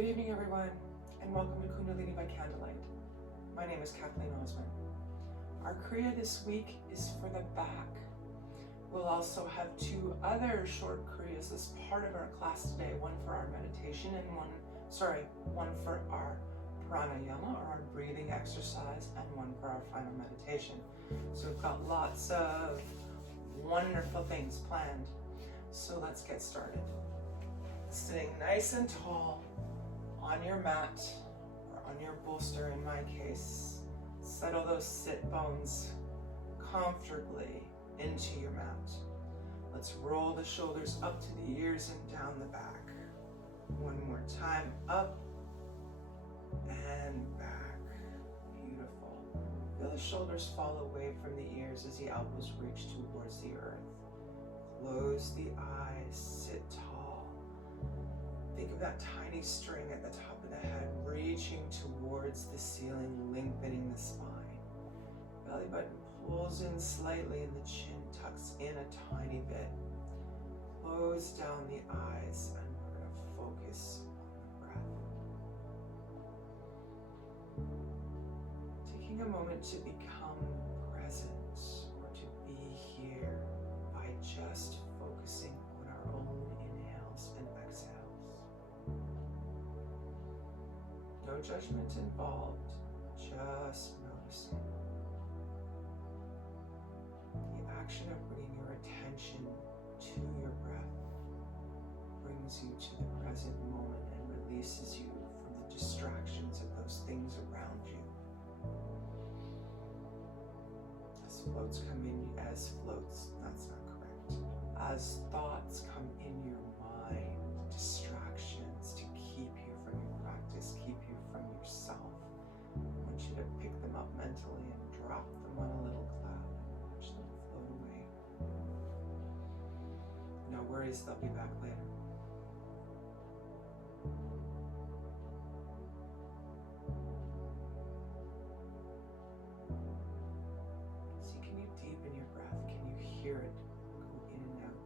Good evening, everyone, and welcome to Kundalini by Candlelight. My name is Kathleen Osmond. Our Kriya this week is for the back. We'll also have two other short Kriyas as part of our class today, one for our meditation and one for our Pranayama, or our breathing exercise, and one for our final meditation. So we've got lots of wonderful things planned. So let's get started. Sitting nice and tall on your mat or on your bolster in my case. Settle those sit bones comfortably into your mat. Let's roll the shoulders up to the ears and down the back. One more time, up and back. Beautiful. Feel the shoulders fall away from the ears as the elbows reach towards the earth. Close the eyes, sit tall. Think of that tiny string at the top of the head reaching towards the ceiling, lengthening the spine. Belly button pulls in slightly and the chin tucks in a tiny bit. Close down the eyes and we're going to focus on the breath. Taking a moment to become present or to be here by just focusing on our own inhales and exhales. No judgment involved, just noticing. The action of bringing your attention to your breath brings you to the present moment and releases you from the distractions of those things around you. As thoughts come in, as thoughts come in your mind, distractions to keep you from your practice, keep you from yourself. I want you to pick them up mentally and drop them on a little cloud and watch them float away. No worries, they'll be back later. See, can you deepen your breath? Can you hear it go in and out?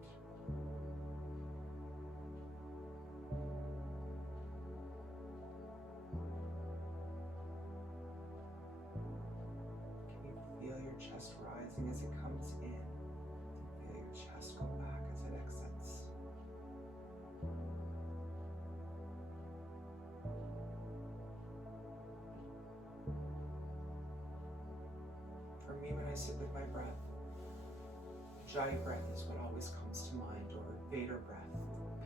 Can you feel your chest rising as it comes in? And feel your chest go back as it exits. For me, when I sit with my breath, Jai breath is what always comes to mind, or Vader breath.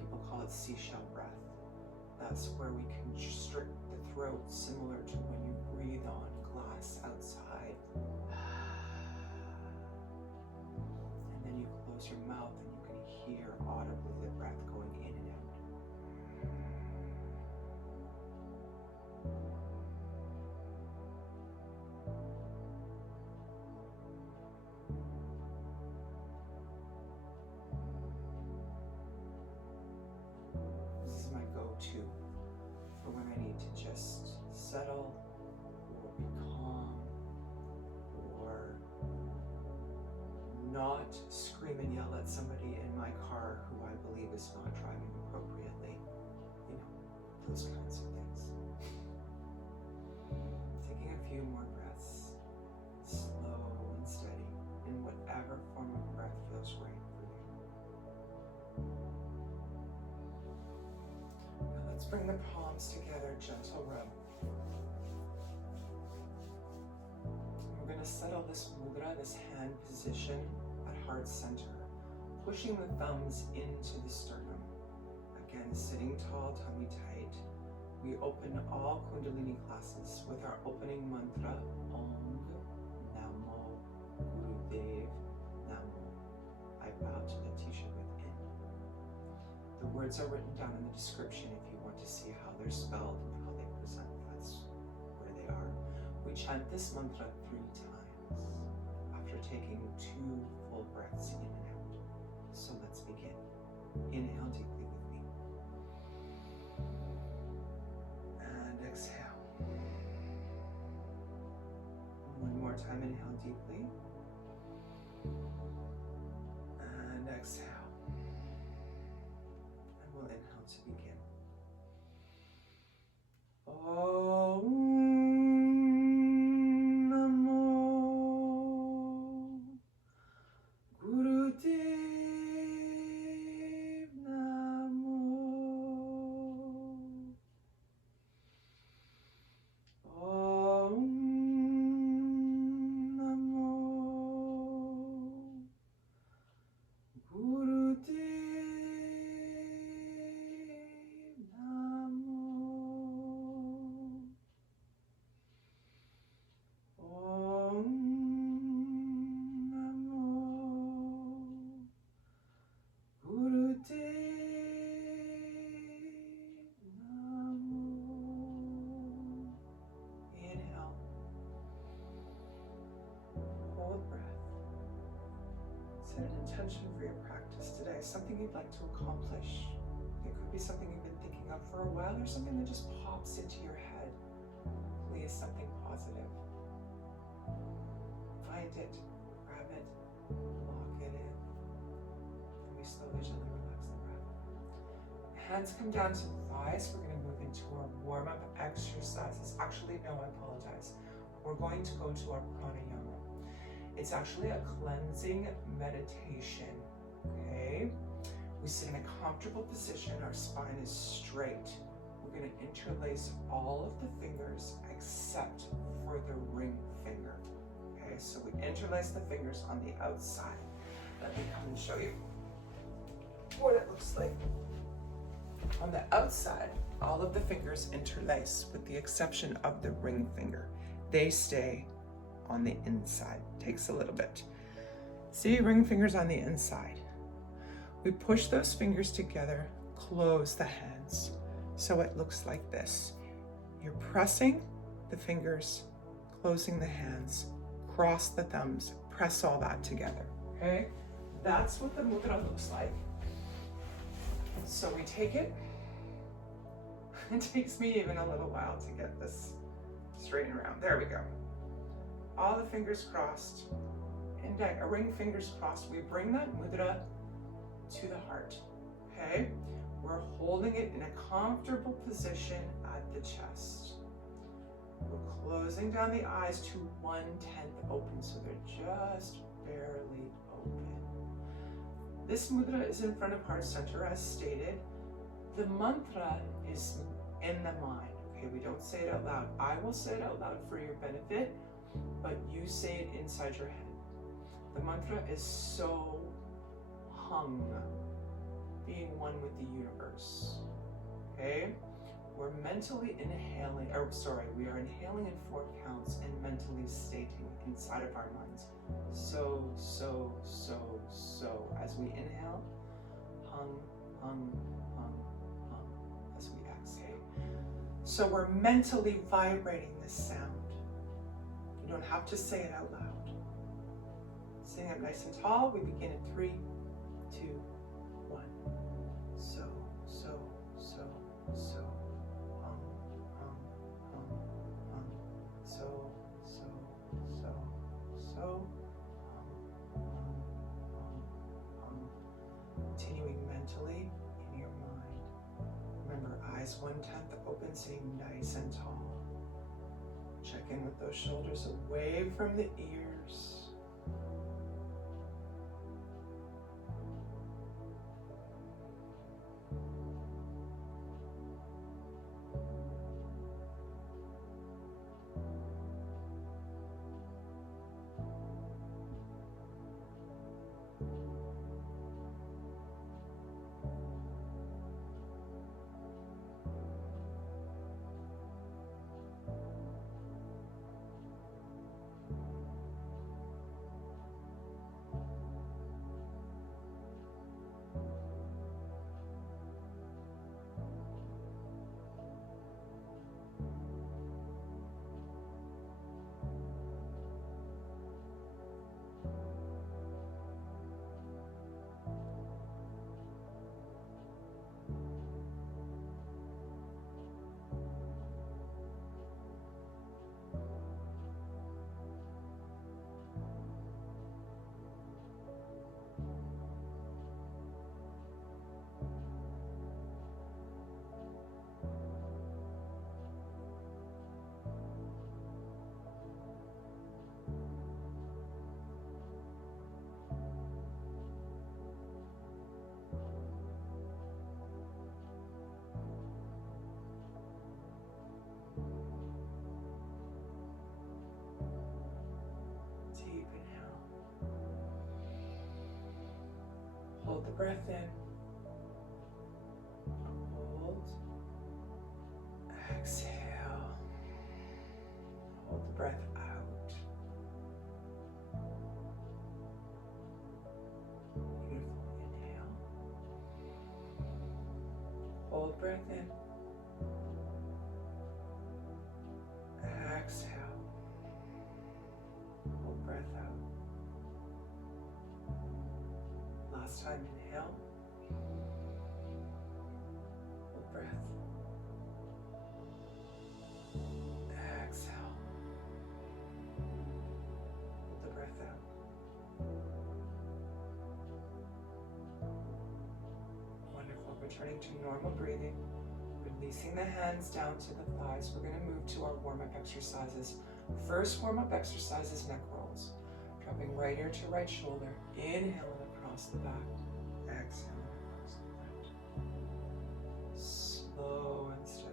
People call it seashell breath. That's where we constrict the throat, similar to when you breathe on glass outside. And then you close your mouth and you can hear audibly the breath going in and out. This is my go-to for when I need to just settle or be calm or not scream and yell at somebody in my car who I believe is not driving appropriately. You know, those kinds of things. Taking a few more breaths, slow and steady, in whatever form of breath feels right for you. Now let's bring the palms together, gentle rub. We're going to settle this mudra, this hand position at heart center, pushing the thumbs into the sternum. Again, sitting tall, tummy tight. We open all Kundalini classes with our opening mantra, Om NAMO Gurudev NAMO. I bow to the teacher within. The words are written down in the description if you want to see how they're spelled and how they present. That's where they are. We chant this mantra 3 times after taking 2 full breaths in and out. So let's begin. Inhale deeply with me. And exhale. One more time, inhale deeply. And exhale. And we'll inhale to begin. set an intention for your practice today, something you'd like to accomplish. It could be something you've been thinking of for a while, or something that just pops into your head. Please, something positive. Find it, grab it, lock it in, and we slowly, gently relax the breath. Hands come down to the thighs. We're going to move into our warm-up exercises. Actually, no, I apologize. We're going to go to our Pranayama. It's actually a cleansing meditation, okay? We sit in a comfortable position. Our spine is straight. We're going to interlace all of the fingers except for the ring finger. Okay, so we interlace the fingers on the outside. Let me come and show you what it looks like. On the outside, all of the fingers interlace with the exception of the ring finger. They stay on the inside. Takes a little bit. See, ring fingers on the inside. We push those fingers together, close the hands. So it looks like this. You're pressing the fingers, closing the hands, cross the thumbs, press all that together, okay? That's what the mudra looks like. So we take it. It takes me even a little while to get this straightened around. There we go. All the fingers crossed, ring fingers crossed. We bring that mudra to the heart, okay? We're holding it in a comfortable position at the chest. We're closing down the eyes to 1/10 open, so they're just barely open. This mudra is in front of heart center as stated. The mantra is in the mind, okay? We don't say it out loud. I will say it out loud for your benefit, but you say it inside your head. The mantra is so hung, being one with the universe, okay? We're mentally inhaling, we are inhaling in 4 counts and mentally stating inside of our minds. So, so, so, so. As we inhale, hung, hung, hung, hung, as we exhale. So we're mentally vibrating this sound. You don't have to say it out loud. Sitting up nice and tall, we begin in 3, 2, 1. So, so, so, so. Hum, hum, hum, hum. So, so, so, so. Hum, hum, hum, hum. Continuing mentally in your mind. Remember, eyes 1/10 open, sitting nice and tall. Check in with those shoulders away from the ears. Hold the breath in. Hold. Exhale. Hold the breath out. Beautiful. Inhale. Hold breath in. Exhale. Hold breath out. Last time, inhale. Hold breath. Exhale. Hold the breath out. Wonderful. Returning to normal breathing. Releasing the hands down to the thighs. We're going to move to our warm-up exercises. First warm-up exercise is neck rolls. Dropping right ear to right shoulder. Inhale across the back. Exhale across the front. Slow and steady.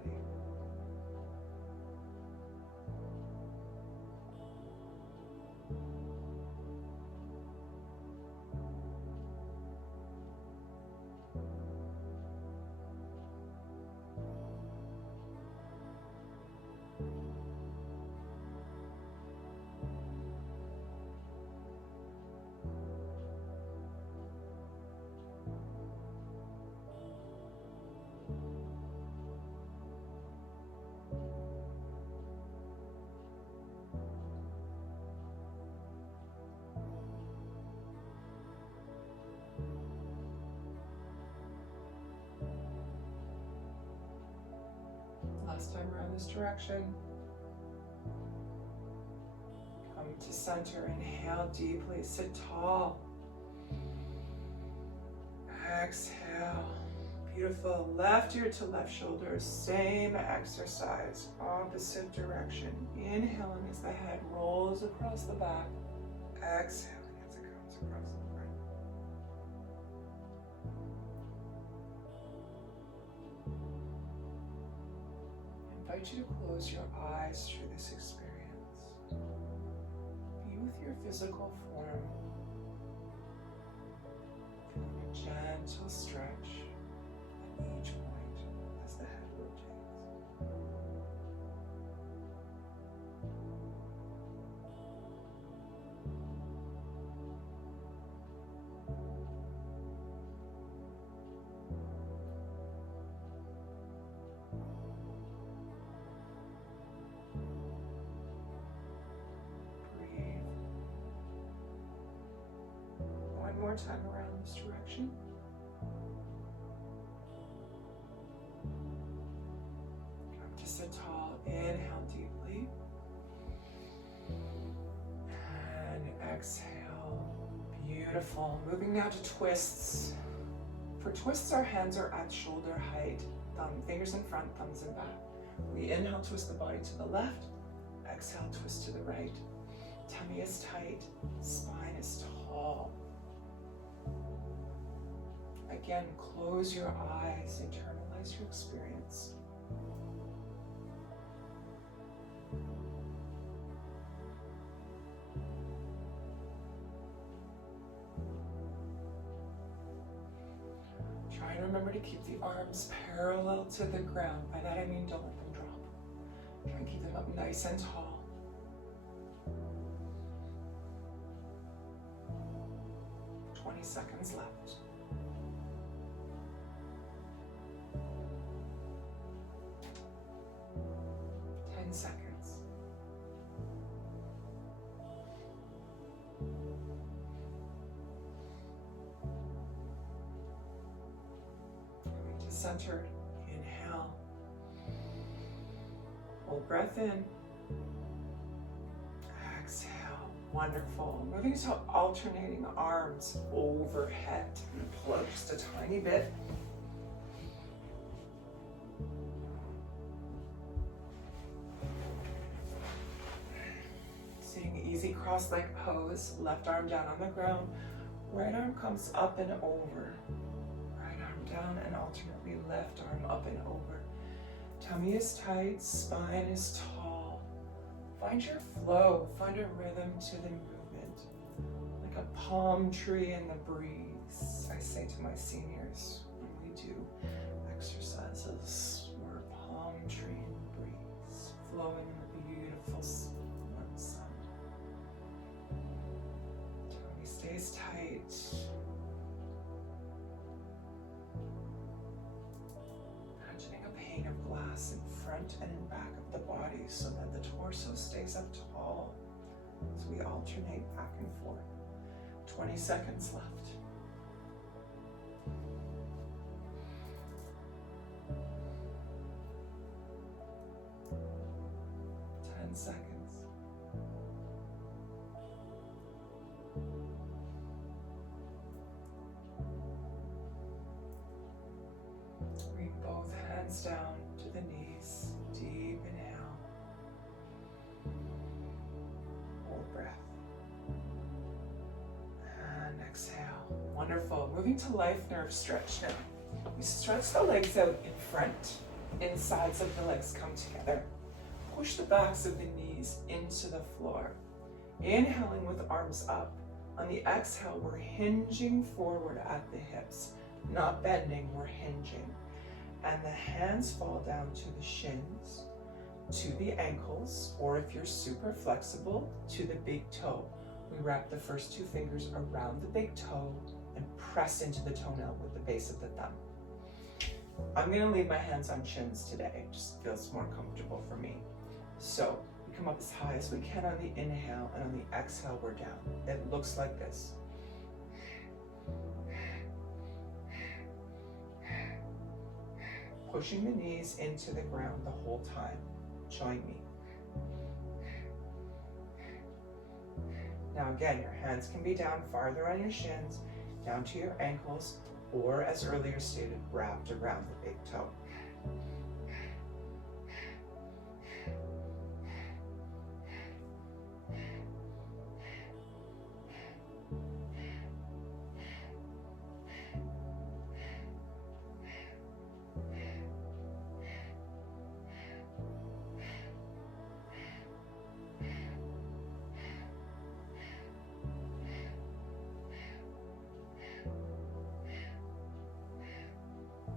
Last time around this direction. Come to center. Inhale deeply. Sit tall. Exhale. Beautiful. Left ear to left shoulder. Same exercise. Opposite direction. Inhaling as the head rolls across the back. Exhaling as it comes across the front. I invite you to close your eyes through this experience. Be with your physical form. Feeling a gentle stretch at each point as the head rotates. One more time around this direction. Come to sit tall. Inhale deeply. And exhale. Beautiful. Moving now to twists. For twists, our hands are at shoulder height. Fingers in front, thumbs in back. We inhale, twist the body to the left. Exhale, twist to the right. Tummy is tight. Spine is tall. Again, close your eyes, internalize your experience. Try and remember to keep the arms parallel to the ground. By that I mean don't let them drop. Try and keep them up nice and tall. For 20 seconds left. 10 seconds. Coming to centered. Inhale. Hold breath in. Exhale. Wonderful. Moving to alternating arms overhead. I'm going to pull out just a tiny bit. Easy cross-leg pose, left arm down on the ground, right arm comes up and over, right arm down and alternately left arm up and over. Tummy is tight, spine is tall. Find your flow, find a rhythm to the movement, like a palm tree in the breeze. I say to my seniors when we do exercises, we're a palm tree in the breeze, flowing in the beautiful warm sun. Stays tight. Imagining a pane of glass in front and in back of the body so that the torso stays up tall as we alternate back and forth. 20 seconds left. Wonderful. Moving to life nerve stretch now. We stretch the legs out in front. Insides of the legs come together. Push the backs of the knees into the floor. Inhaling with arms up. On the exhale, we're hinging forward at the hips. Not bending, we're hinging. And the hands fall down to the shins, to the ankles, or if you're super flexible, to the big toe. We wrap the first two fingers around the big toe and press into the toenail with the base of the thumb. I'm gonna leave my hands on shins today. It just feels more comfortable for me. So we come up as high as we can on the inhale, and on the exhale, we're down. It looks like this. Pushing the knees into the ground the whole time. Join me. Now again, your hands can be down farther on your shins, down to your ankles, or as earlier stated, wrapped around the big toe.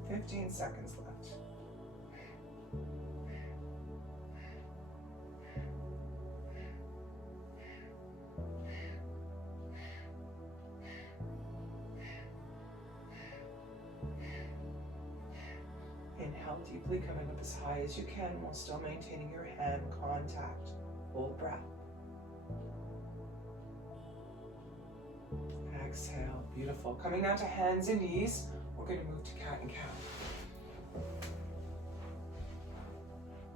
Fifteen seconds left. Inhale deeply, coming up as high as you can while still maintaining your hand contact. Hold breath. Exhale, beautiful. Coming down to hands and knees, we're going to move to cat and cow.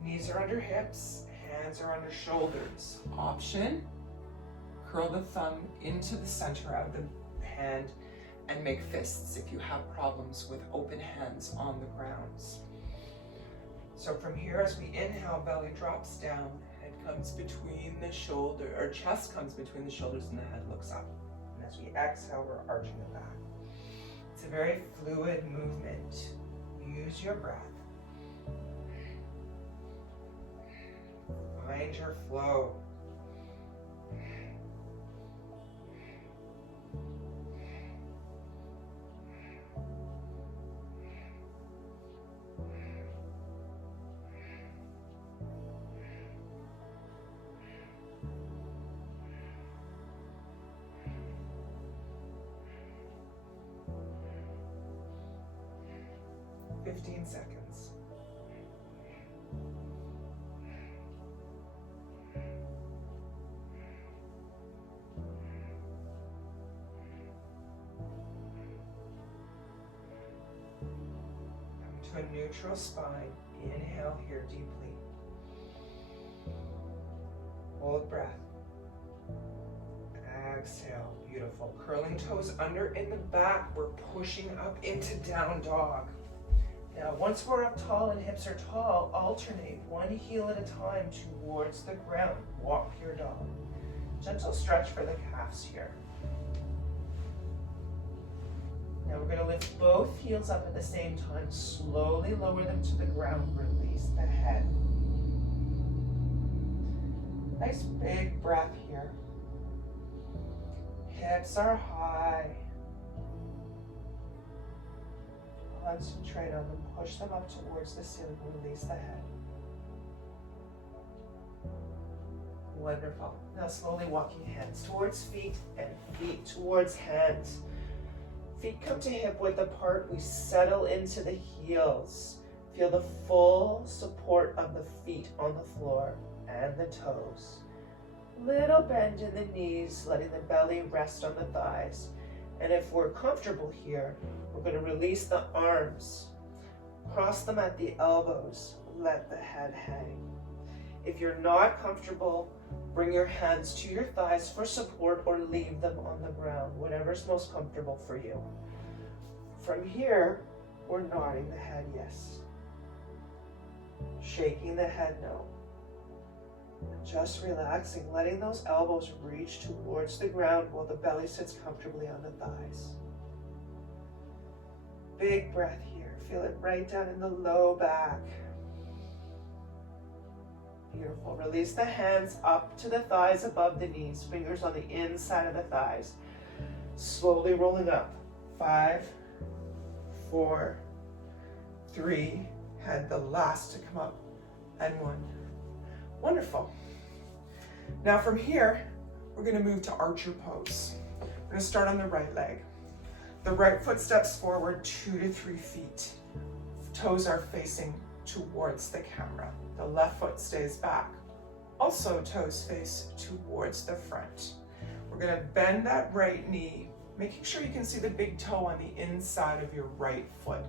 Knees are under hips, hands are under shoulders. Option, curl the thumb into the center of the hand and make fists if you have problems with open hands on the grounds. So from here, as we inhale, belly drops down, head comes between the shoulder, or chest comes between the shoulders and the head looks up. And as we exhale, we're arching it back. It's a very fluid movement. Use your breath. Find your flow. Fifteen seconds. Come to a neutral spine. Inhale here deeply. Hold breath. Exhale. Beautiful. Curling toes under in the back. We're pushing up into down dog. Now, once we're up tall and hips are tall, alternate one heel at a time towards the ground. Walk your dog. Gentle stretch for the calves here. Now we're going to lift both heels up at the same time. Slowly lower them to the ground. Release the head. Nice big breath here. Hips are high. Concentrate on them. Push them up towards the ceiling. Release the head. Wonderful. Now slowly walking hands towards feet and feet towards hands. Feet come to hip width apart. We settle into the heels. Feel the full support of the feet on the floor and the toes. Little bend in the knees, letting the belly rest on the thighs. And if we're comfortable here, we're going to release the arms. Cross them at the elbows. Let the head hang. If you're not comfortable, bring your hands to your thighs for support or leave them on the ground, whatever's most comfortable for you. From here, we're nodding the head yes. Shaking the head no. Just relaxing, letting those elbows reach towards the ground while the belly sits comfortably on the thighs. big breath here. Feel it right down in the low back. Beautiful. Release the hands up to the thighs above the knees. Fingers on the inside of the thighs. Slowly rolling up. 5, 4, 3. Head the last to come up. And 1. Wonderful. Now from here, we're going to move to archer pose. We're going to start on the right leg. The right foot steps forward 2 to 3 feet. Toes are facing towards the camera. The left foot stays back. Also, toes face towards the front. We're going to bend that right knee, making sure you can see the big toe on the inside of your right foot.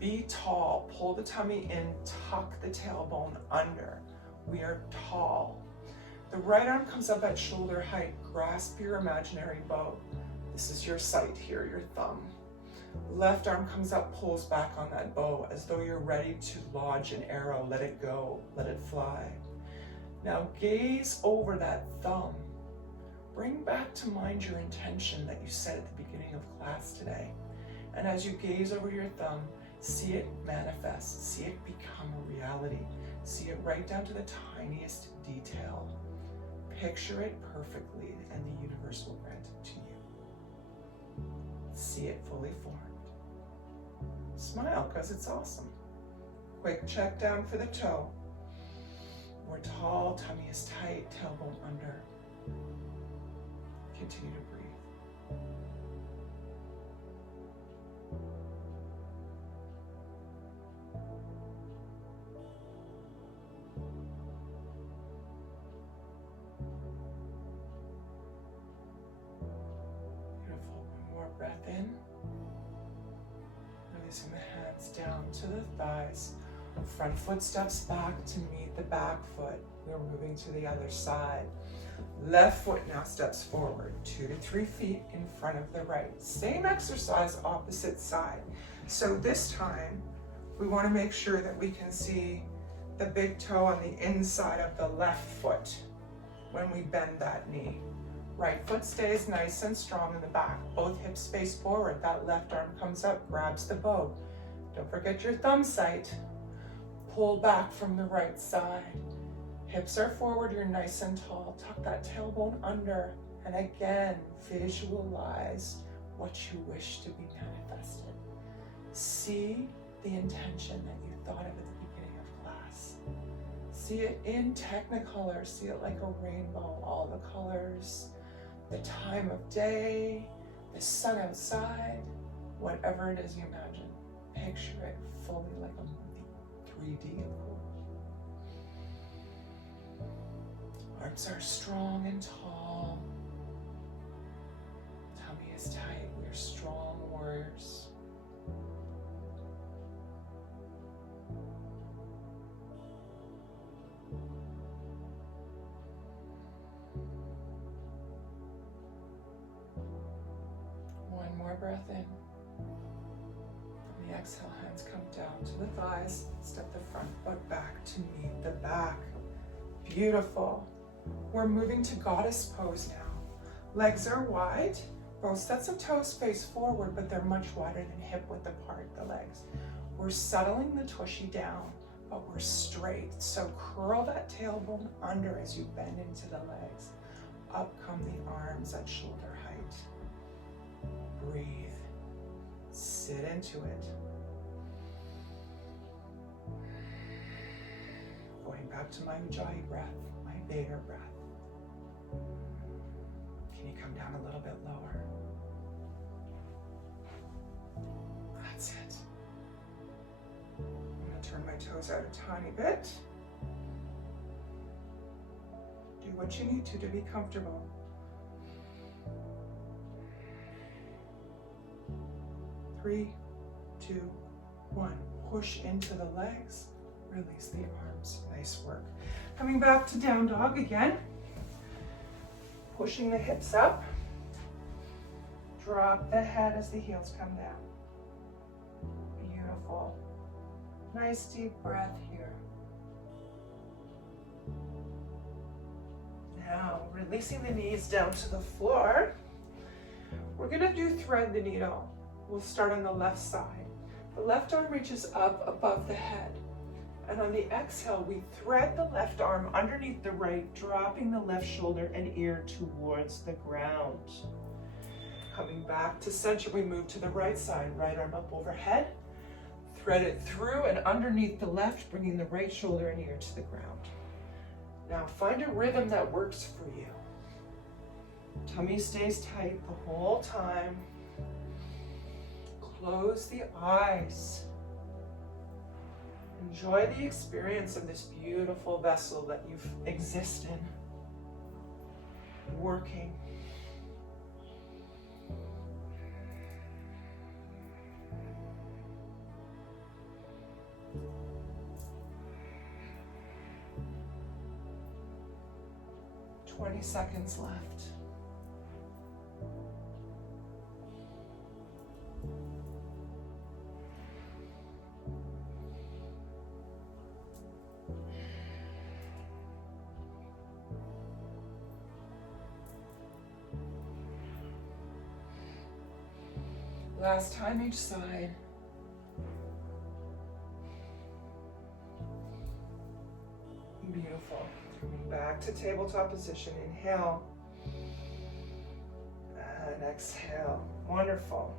Be tall. Pull the tummy in, tuck the tailbone under. We are tall. The right arm comes up at shoulder height. Grasp your imaginary bow. This is your sight here, your thumb. Left arm comes up, pulls back on that bow as though you're ready to lodge an arrow. Let it go, let it fly. Now gaze over that thumb. Bring back to mind your intention that you said at the beginning of class today. And as you gaze over your thumb, see it manifest, see it become a reality. See it right down to the tiniest detail. Picture it perfectly and the universe will grant it to you. See it fully formed. Smile because it's awesome. Quick check down for the toe. We're tall, tummy is tight, tailbone under. Continue to breathe. Beautiful. One more breath in. Releasing the hands down to the thighs. Front foot steps back to meet the back foot. We're moving to the other side. Left foot now steps forward 2 to 3 feet in front of the right. Same exercise, opposite side. So this time, we want to make sure that we can see the big toe on the inside of the left foot when we bend that knee. Right foot stays nice and strong in the back. Both hips face forward. That left arm comes up, grabs the bow. Don't forget your thumb sight. Pull back from the right side. Hips are forward, you're nice and tall. Tuck that tailbone under. And again, visualize what you wish to be manifested. See the intention that you thought of at the beginning of class. See it in Technicolor. See it like a rainbow, all the colors, the time of day, the sun outside, whatever it is you imagine. Picture it fully like a movie, 3D of course. Arms are strong and tall. Tummy is tight. We are strong warriors. One more breath in. On the exhale, hands come down to the thighs. Step the front foot back to meet the back. Beautiful. We're moving to goddess pose now. Legs are wide. Both sets of toes face forward, but they're much wider than hip width apart, the legs. We're settling the tushy down, but we're straight. So curl that tailbone under as you bend into the legs. Up come the arms at shoulder height. Breathe. Sit into it. Going back to my Ujjayi breath, my Veda breath. Can you come down a little bit lower? That's it. I'm going to turn my toes out a tiny bit. Do what you need to be comfortable. Three, 2, 1. Push into the legs. Release the arms. Nice work. Coming back to down dog again. Pushing the hips up. Drop the head as the heels come down. Beautiful. Nice deep breath here. Now, releasing the knees down to the floor. We're going to do thread the needle. We'll start on the left side. The left arm reaches up above the head. And on the exhale, we thread the left arm underneath the right, dropping the left shoulder and ear towards the ground. Coming back to center, we move to the right side. Right arm up overhead. Thread it through and underneath the left, bringing the right shoulder and ear to the ground. Now find a rhythm that works for you. Tummy stays tight the whole time. Close the eyes. Enjoy the experience of this beautiful vessel that you exist in, working. "20 seconds left. Last time each side. Beautiful. Coming back to tabletop position. Inhale. And exhale. Wonderful.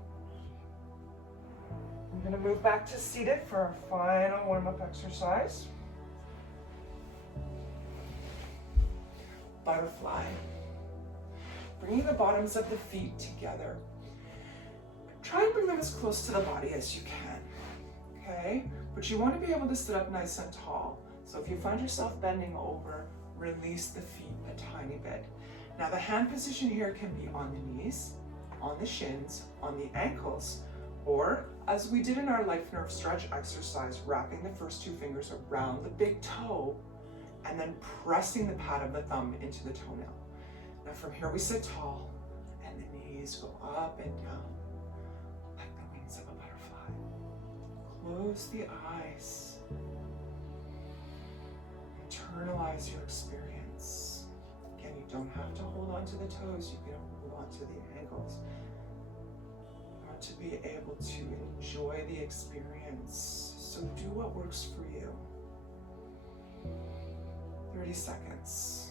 I'm going to move back to seated for our final warm-up exercise. Butterfly. Bringing the bottoms of the feet together. Try and bring them as close to the body as you can, okay? But you want to be able to sit up nice and tall. So if you find yourself bending over, release the feet a tiny bit. Now the hand position here can be on the knees, on the shins, on the ankles, or as we did in our life nerve stretch exercise, wrapping the first two fingers around the big toe and then pressing the pad of the thumb into the toenail. Now from here we sit tall and the knees go up and down. Of a butterfly. Close the eyes. Internalize your experience. Again, you don't have to hold on to the toes. You can hold on to the ankles. You want to be able to enjoy the experience. So do what works for you. 30 seconds.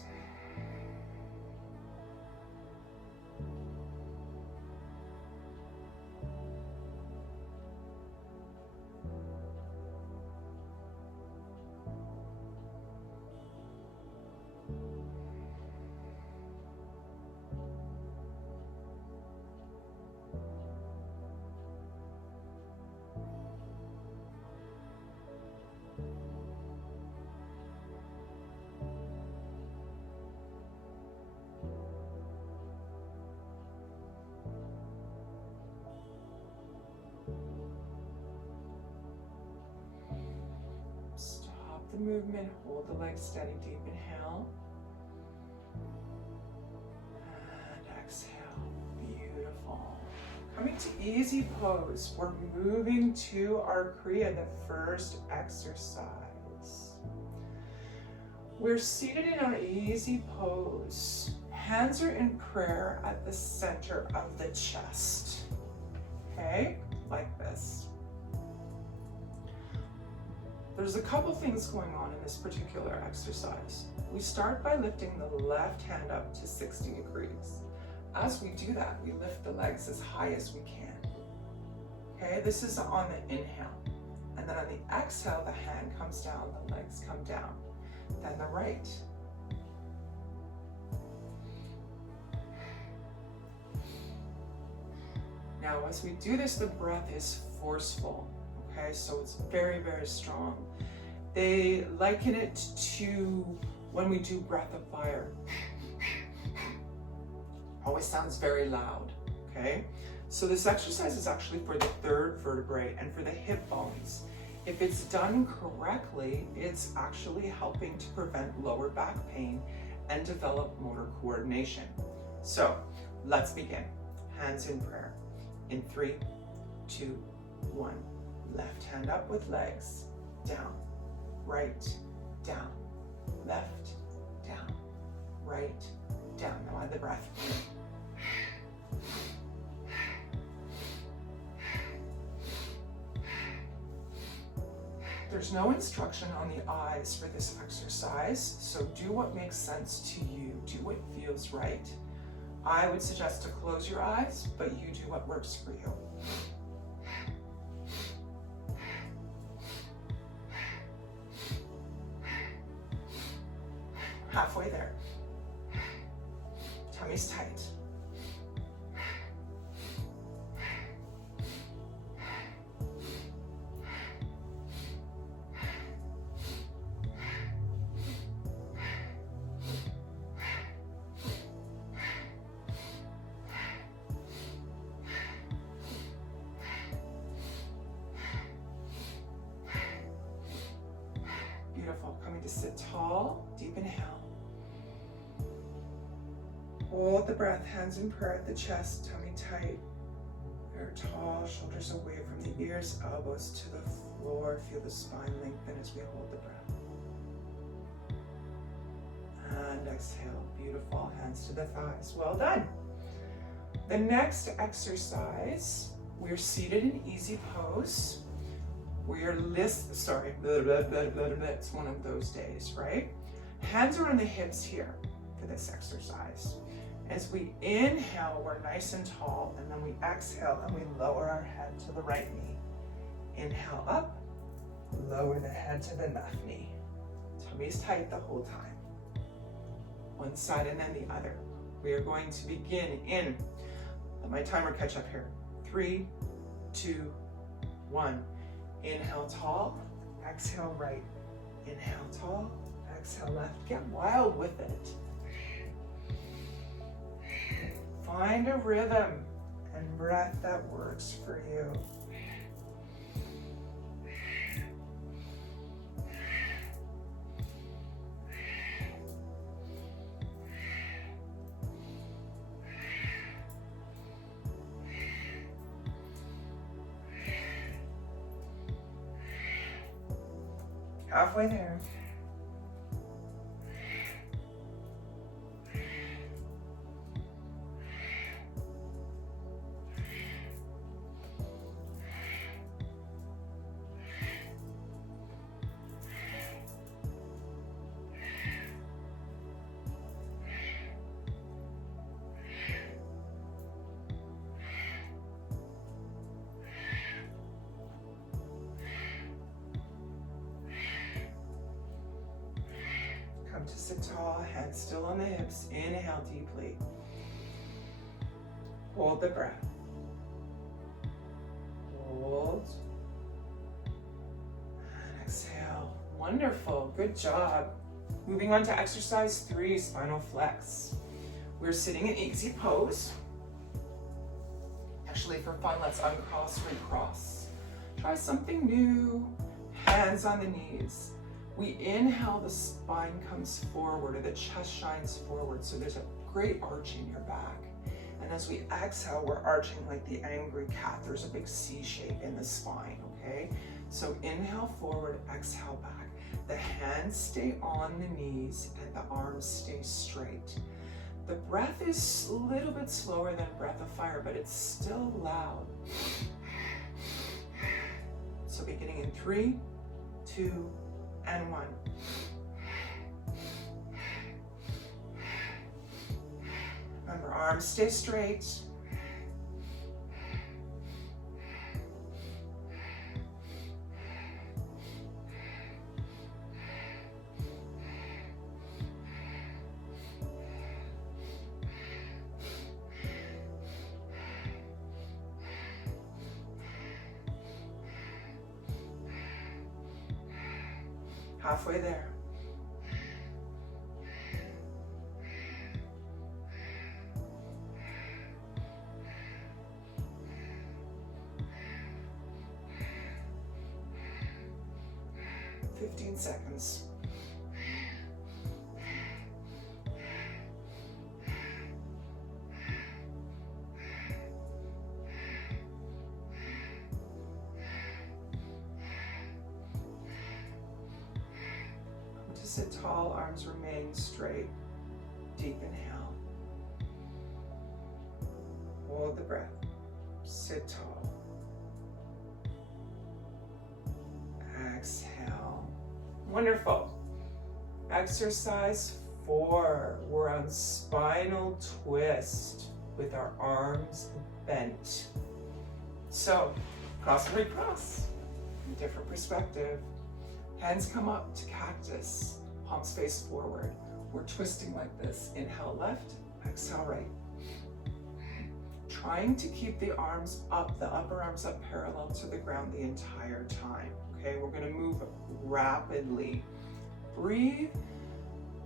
The movement, hold the legs steady, deep inhale and exhale. Beautiful. Coming to easy pose, we're moving to our Kriya, the first exercise. We're seated in our easy pose. Hands are in prayer at the center of the chest. Okay, like this. There's a couple things going on in this particular exercise. We start by lifting the left hand up to 60 degrees. As we do that, we lift the legs as high as we can. Okay, this is on the inhale. And then on the exhale, the hand comes down, the legs come down. Then the right. Now, as we do this, the breath is forceful. Okay, so it's very, very strong. They liken it to when we do breath of fire. Always sounds very loud, okay? So this exercise is actually for the third vertebrae and for the hip bones. If it's done correctly, it's actually helping to prevent lower back pain and develop motor coordination. So let's begin. Hands in prayer. In 3, 2, 1. Left hand up with legs, down, right, down, left, down, right, down. Now add the breath. There's no instruction on the eyes for this exercise, so do what makes sense to you. Do what feels right. I would suggest to close your eyes, but you do what works for you. Halfway there. Tummy's tight. Beautiful. Coming to sit tall, deep inhale. Hold the breath, hands in prayer at the chest, tummy tight. Very tall, shoulders away from the ears, elbows to the floor. Feel the spine lengthen as we hold the breath. And exhale, beautiful, hands to the thighs. Well done. The next exercise, we're seated in easy pose. It's one of those days, right? Hands are on the hips here for this exercise. As we inhale, we're nice and tall, and then we exhale and we lower our head to the right knee. Inhale up, lower the head to the left knee. Tummy's tight the whole time. One side and then the other. We are going to begin in, let my timer catch up here. 3, 2, 1. Inhale tall, exhale right. Inhale tall, exhale left. Get wild with it. Find a rhythm and breath that works for you. Halfway there. To sit tall, hands still on the hips. Inhale deeply. Hold the breath. Hold. And exhale. Wonderful. Good job. Moving on to exercise 3, spinal flex. We're sitting in easy pose. Actually, for fun, let's uncross, recross. Try something new. Hands on the knees. We inhale, the spine comes forward, or the chest shines forward, so there's a great arch in your back. And as we exhale, we're arching like the angry cat. There's a big C shape in the spine, okay? So inhale forward, exhale back. The hands stay on the knees and the arms stay straight. The breath is a little bit slower than breath of fire, but it's still loud. So beginning in 3, 2, and 1. Remember, arms stay straight. Halfway there. Seconds. To sit tall, arms remain straight. Deep inhale. Hold the breath. Sit tall. exhale. Wonderful. Exercise 4. We're on spinal twist with our arms bent. So, cross and recross. Different perspective. Hands come up to cactus. Palms face forward. We're twisting like this. Inhale left, exhale right. Trying to keep the arms up, the upper arms up parallel to the ground the entire time. Okay, we're gonna move rapidly. Breathe,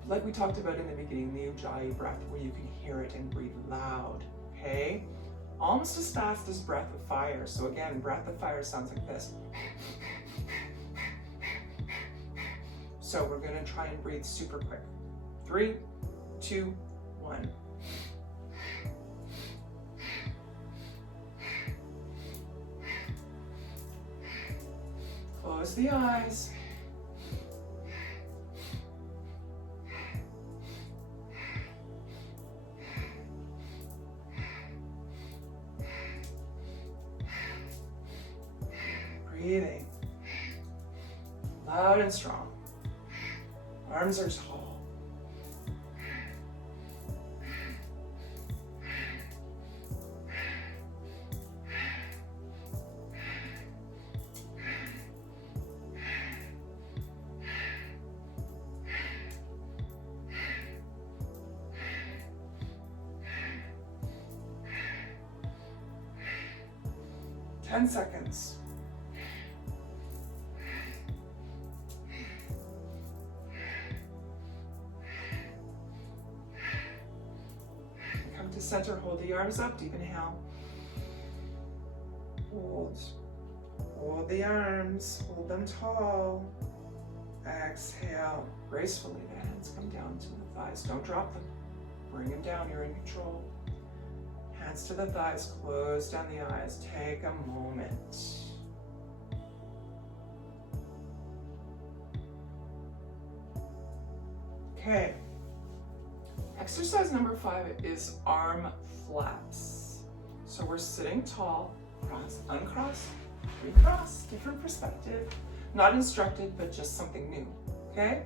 like we talked about in the beginning, the Ujjayi breath, where you can hear it and breathe loud, okay? Almost as fast as breath of fire. So again, breath of fire sounds like this. So we're gonna try and breathe super quick. 3, 2, 1. Close the eyes. Breathing. Loud and strong. Arms are tall. 10 seconds. Come to center, hold the arms up, deep inhale. Hold. Hold the arms, hold them tall. Exhale. Gracefully, the hands come down to the thighs. Don't drop them. Bring them down, you're in control. Hands to the thighs, close down the eyes. Take a moment. Okay. Exercise number 5 is arm flaps. So we're sitting tall, cross, uncross, recross, different perspective. Not instructed, but just something new, okay?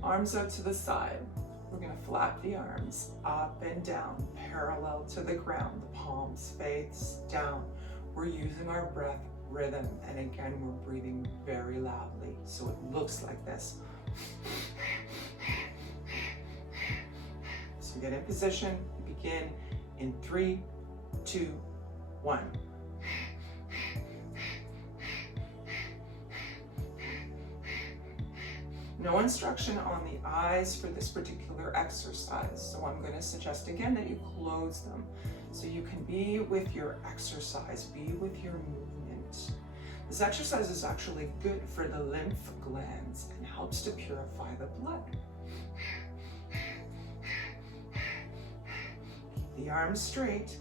Arms out to the side. We're gonna flap the arms up and down, parallel to the ground, the palms face down. We're using our breath rhythm, and again, we're breathing very loudly, so it looks like this. So get in position, begin in 3, 2, 1. No instruction on the eyes for this particular exercise, so I'm going to suggest again that you close them so you can be with your exercise, be with your movement. This exercise is actually good for the lymph glands and helps to purify the blood. Keep the arms straight.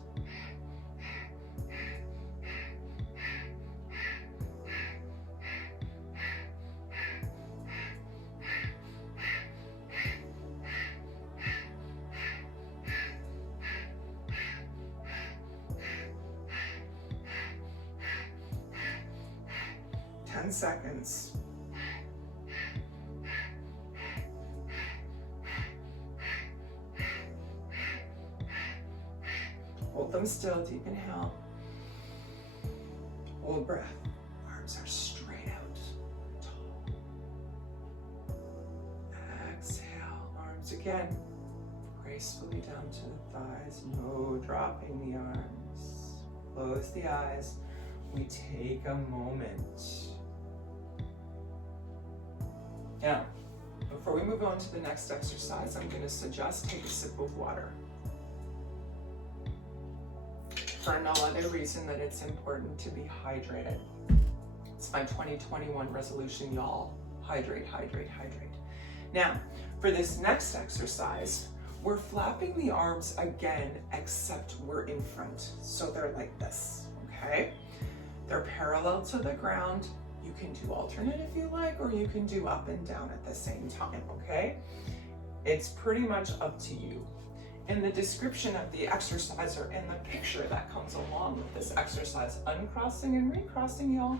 Seconds. Hold them still, deep inhale. Hold breath. Arms are straight out, tall. Exhale, arms again. Gracefully down to the thighs, no dropping the arms. Close the eyes. We take a moment. Now, before we move on to the next exercise, I'm going to suggest take a sip of water. For no other reason that it's important to be hydrated. It's my 2021 resolution, y'all. Hydrate, hydrate, hydrate. Now, for this next exercise, we're flapping the arms again, except we're in front. So they're like this, okay? They're parallel to the ground. You can do alternate if you like, or you can do up and down at the same time, okay? It's pretty much up to you. In the description of the exercise or in the picture that comes along with this exercise, uncrossing and recrossing, y'all,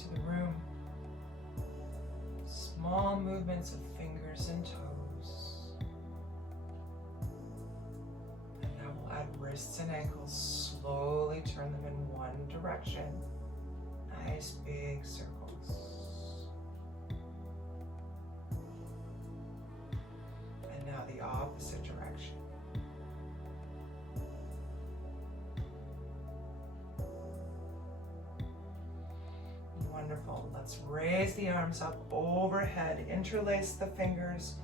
into the room. Small movements of fingers and toes. And now we'll add wrists and ankles. Slowly turn them in one direction. Nice big circles. And now the opposite direction. Wonderful. Let's raise the arms up overhead. Interlace the fingers.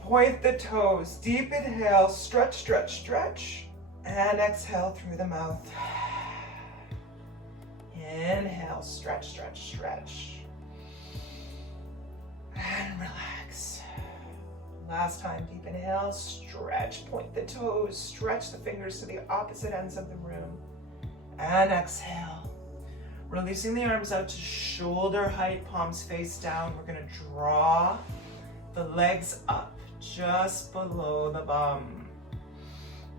Point the toes. Deep inhale. Stretch, stretch, stretch. And exhale through the mouth. Inhale. Stretch, stretch, stretch. And relax. Last time. Deep inhale. Stretch. Point the toes. Stretch the fingers to the opposite ends of the room. And exhale. Releasing the arms out to shoulder height, palms face down. We're gonna draw the legs up just below the bum.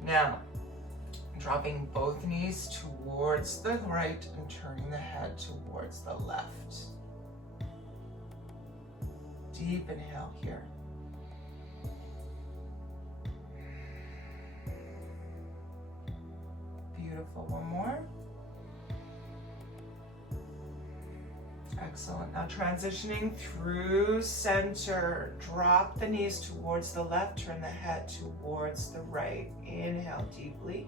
Now, dropping both knees towards the right and turning the head towards the left. Deep inhale here. Beautiful, one more. Excellent. Now transitioning through center. Drop the knees towards the left. Turn the head towards the right. Inhale deeply.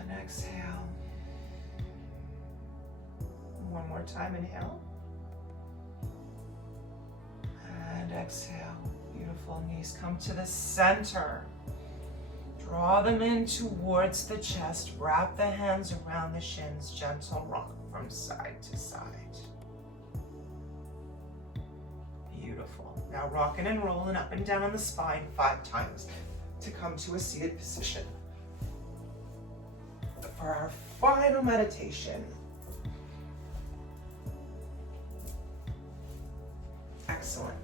And exhale. One more time. Inhale. And exhale. Beautiful. Knees come to the center. Draw them in towards the chest. Wrap the hands around the shins. Gentle rock from side to side. Beautiful. Now rocking and rolling up and down on the spine 5 times to come to a seated position. For our final meditation. Excellent.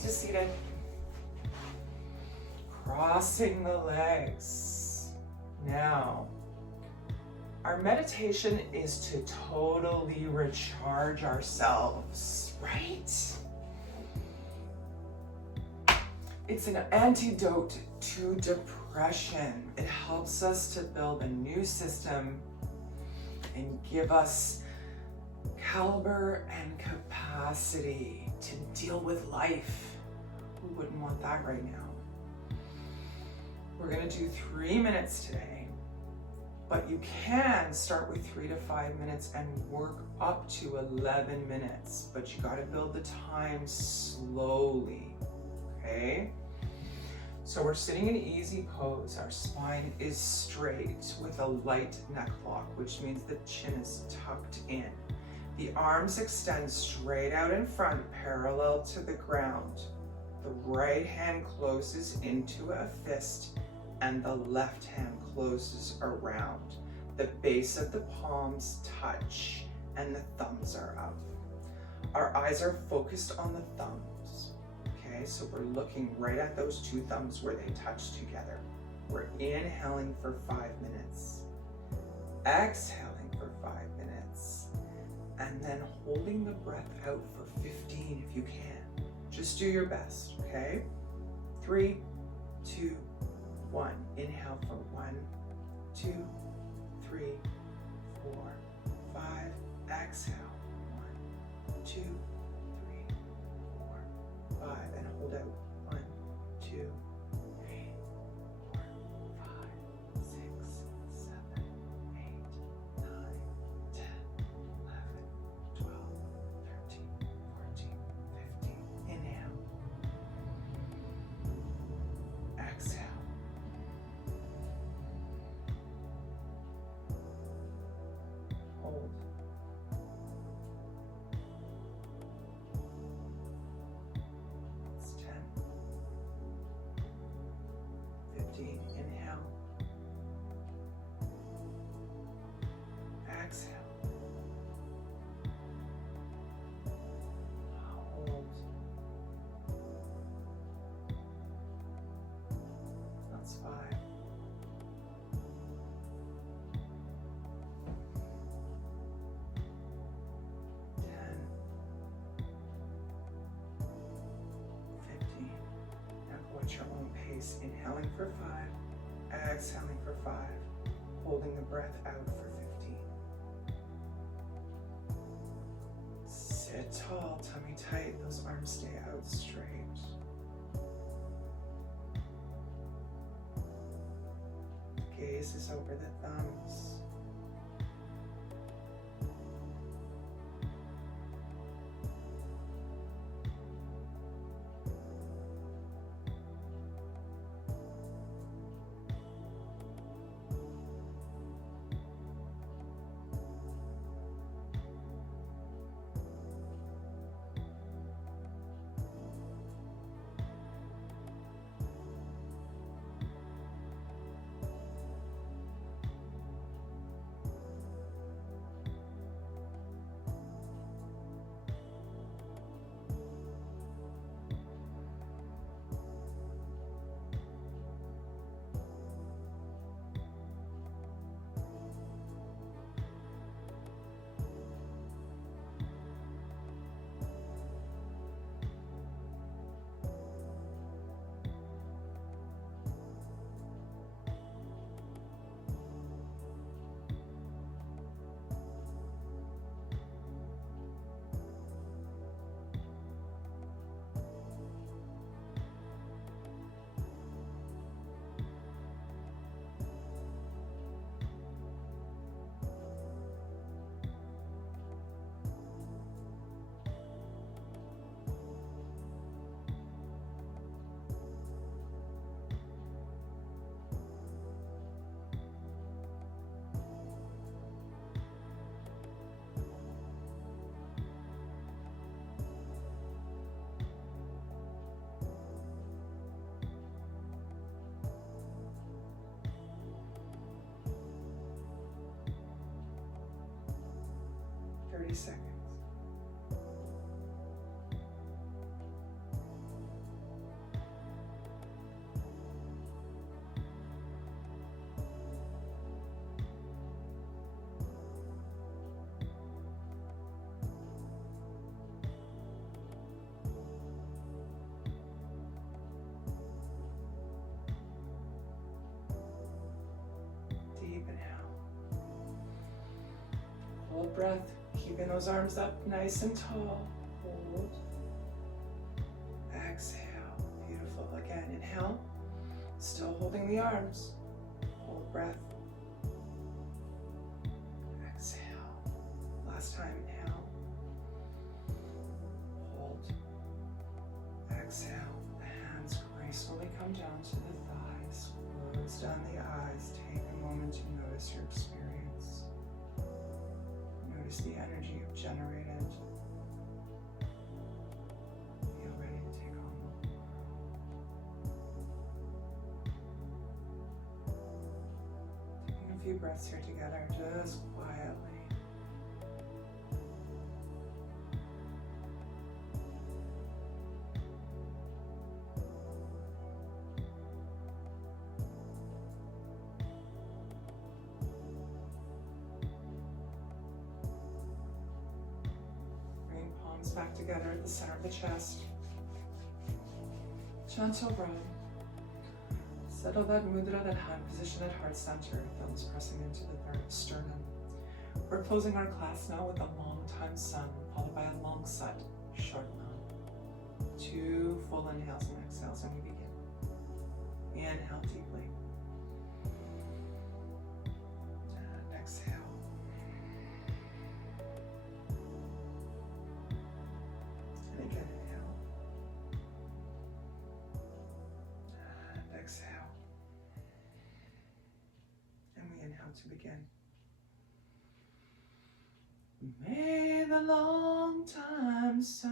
To seated, crossing the legs. Now, our meditation is to totally recharge ourselves, right? It's an antidote to depression. It helps us to build a new system and give us caliber and capacity to deal with life. Who wouldn't want that right now? We're gonna do 3 minutes today, but you can start with 3 to 5 minutes and work up to 11 minutes, but you gotta build the time slowly, okay? So we're sitting in easy pose. Our spine is straight with a light neck lock, which means the chin is tucked in. The arms extend straight out in front, parallel to the ground. The right hand closes into a fist and the left hand closes around. The base of the palms touch and the thumbs are up. Our eyes are focused on the thumbs. Okay, so we're looking right at those 2 thumbs where they touch together. We're inhaling for 5 minutes, exhaling for 5 minutes, and then holding the breath out for 15 if you can. Just do your best, okay? 3, 2, 1. Inhale for 1, 2, 3, 4, 5. Exhale. 1, 2, 3, 4, 5. And hold out. 1, 2, 3, 4, 5, 6, 7, 8, 9, 10, 11, 12, 13, 14, 15. Inhale. Exhale. Hold. It's 10, release. Inhaling for 5, exhaling for 5, holding the breath out for 15. Sit tall, tummy tight, those arms stay out straight. Gaze is over the thumbs. Seconds. Deepen out. Hold breath. Keeping those arms up nice and tall. Hold. Exhale. Beautiful. Again, inhale. Still holding the arms. Hold breath. Exhale. Last time, inhale. Hold. Exhale. The hands gracefully come down to the thighs. Close down the eyes. Take a moment to notice your experience. Notice the energy you've generated. Feel ready to take on. Taking a few breaths here together, just quietly. Back together at the center of the chest. Gentle rub. Settle that mudra, that hand position at heart center, thumbs pressing into the sternum. We're closing our class now with a long time sun, followed by a long sat, short nam. 2 full inhales and exhales, and we begin. Inhale deeply. And exhale. To begin. May the long time sun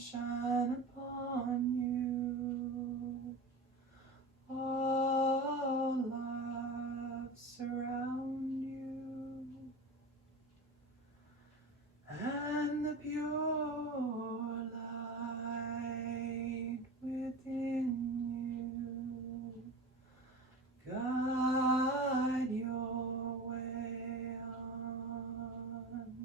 shine upon you. All love surround you. And the pure light within you guide your way on.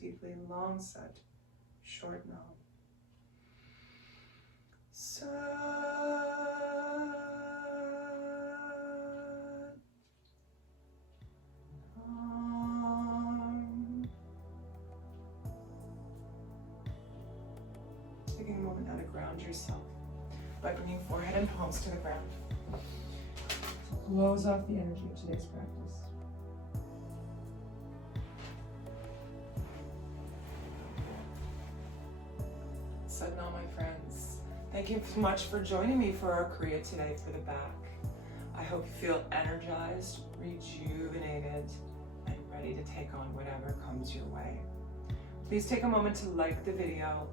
deeply, long set, short nam. Sat Nam. Taking a moment now to ground yourself by bringing forehead and palms to the ground. Close off the energy of today's practice. Sadhana, my friends. Thank you so much for joining me for our Kriya today for the back. I hope you feel energized, rejuvenated, and ready to take on whatever comes your way. Please take a moment to like the video.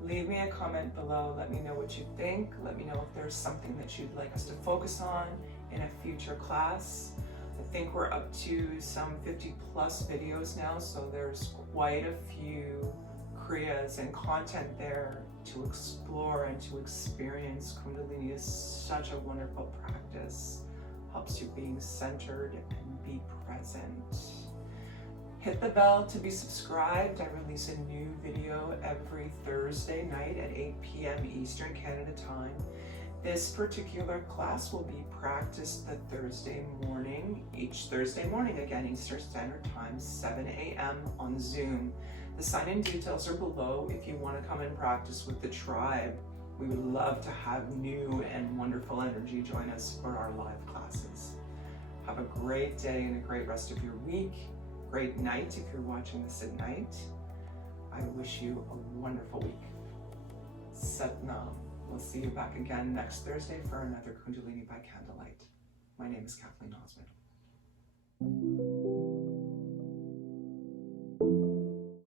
Leave me a comment below. Let me know what you think. Let me know if there's something that you'd like us to focus on in a future class. I think we're up to some 50 plus videos now, so there's quite a few Kriyas and content there to explore and to experience. Kundalini is such a wonderful practice. Helps you being centered and be present. Hit the bell to be subscribed. I release a new video every Thursday night at 8 p.m. Eastern Canada time. This particular class will be practiced the Thursday morning, each Thursday morning, again, Eastern Standard Time, 7 a.m. on Zoom. The sign-in details are below if you want to come and practice with the tribe. We would love to have new and wonderful energy join us for our live classes. Have a great day and a great rest of your week. Great night if you're watching this at night. I wish you a wonderful week. Sat Nam. We'll see you back again next Thursday for another Kundalini by Candlelight. My name is Kathleen Osmond.